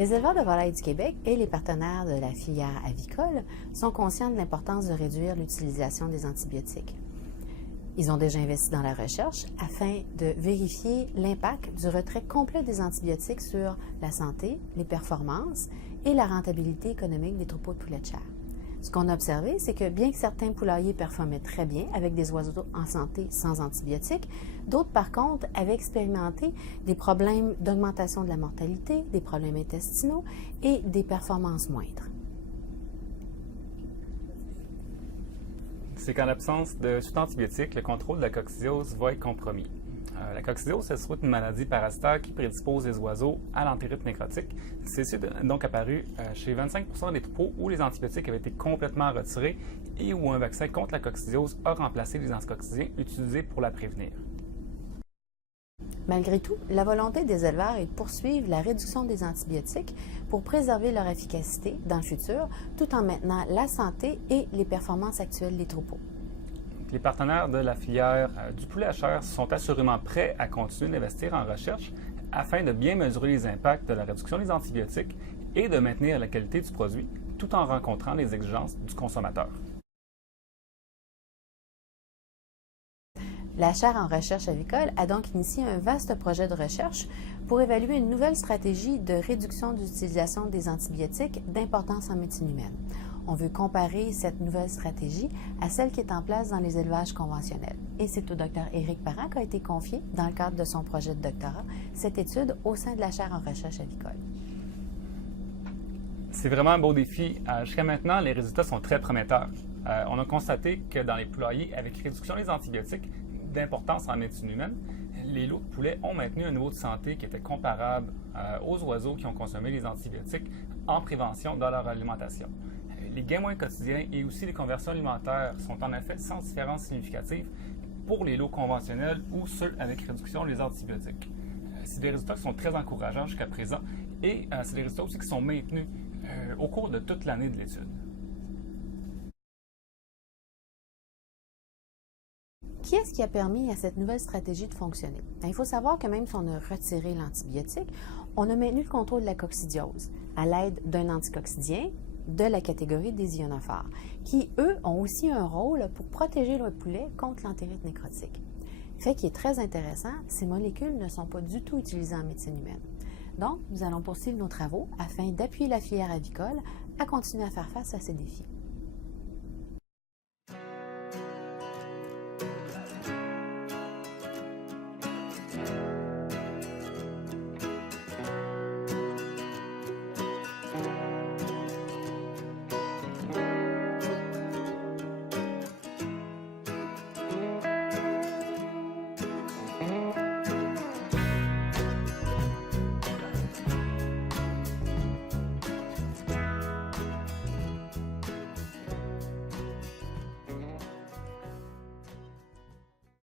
Les éleveurs de volailles du Québec et les partenaires de la filière avicole sont conscients de l'importance de réduire l'utilisation des antibiotiques. Ils ont déjà investi dans la recherche afin de vérifier l'impact du retrait complet des antibiotiques sur la santé, les performances et la rentabilité économique des troupeaux de poulets de chair. Ce qu'on a observé, c'est que bien que certains poulaillers performaient très bien avec des oiseaux en santé sans antibiotiques, d'autres, par contre, avaient expérimenté des problèmes d'augmentation de la mortalité, des problèmes intestinaux et des performances moindres. C'est qu'en l'absence de sous-antibiotiques, le contrôle de la coccidiose va être compromis. La coccidiose, c'est surtout une maladie parasitaire qui prédispose les oiseaux à l'entérite nécrotique. C'est donc apparu chez 25% des troupeaux où les antibiotiques avaient été complètement retirés et où un vaccin contre la coccidiose a remplacé les anticoccidiens utilisés pour la prévenir. Malgré tout, la volonté des éleveurs est de poursuivre la réduction des antibiotiques pour préserver leur efficacité dans le futur, tout en maintenant la santé et les performances actuelles des troupeaux. Les partenaires de la filière du poulet à chair sont assurément prêts à continuer d'investir en recherche afin de bien mesurer les impacts de la réduction des antibiotiques et de maintenir la qualité du produit tout en rencontrant les exigences du consommateur. La chaire en recherche avicole a donc initié un vaste projet de recherche pour évaluer une nouvelle stratégie de réduction d'utilisation des antibiotiques d'importance en médecine humaine. On veut comparer cette nouvelle stratégie à celle qui est en place dans les élevages conventionnels. Et c'est au Dr Éric Parent qu'a été confié, dans le cadre de son projet de doctorat, cette étude au sein de la chaire en recherche avicole. C'est vraiment un beau défi. Jusqu'à maintenant, les résultats sont très prometteurs. On a constaté que dans les poulaillers avec réduction des antibiotiques d'importance en médecine humaine, les lots de poulets ont maintenu un niveau de santé qui était comparable aux oiseaux qui ont consommé les antibiotiques en prévention dans leur alimentation. Les gains moyens quotidiens et aussi les conversions alimentaires sont en effet sans différence significative pour les lots conventionnels ou ceux avec réduction des antibiotiques. C'est des résultats qui sont très encourageants jusqu'à présent et c'est des résultats aussi qui sont maintenus au cours de toute l'année de l'étude. Qui est-ce qui a permis à cette nouvelle stratégie de fonctionner? Il faut savoir que même si on a retiré l'antibiotique, on a maintenu le contrôle de la coccidiose à l'aide d'un anticoccydien de la catégorie des ionophores, qui, eux, ont aussi un rôle pour protéger le poulet contre l'entérite nécrotique. Fait qui est très intéressant, ces molécules ne sont pas du tout utilisées en médecine humaine. Donc, nous allons poursuivre nos travaux afin d'appuyer la filière avicole à continuer à faire face à ces défis.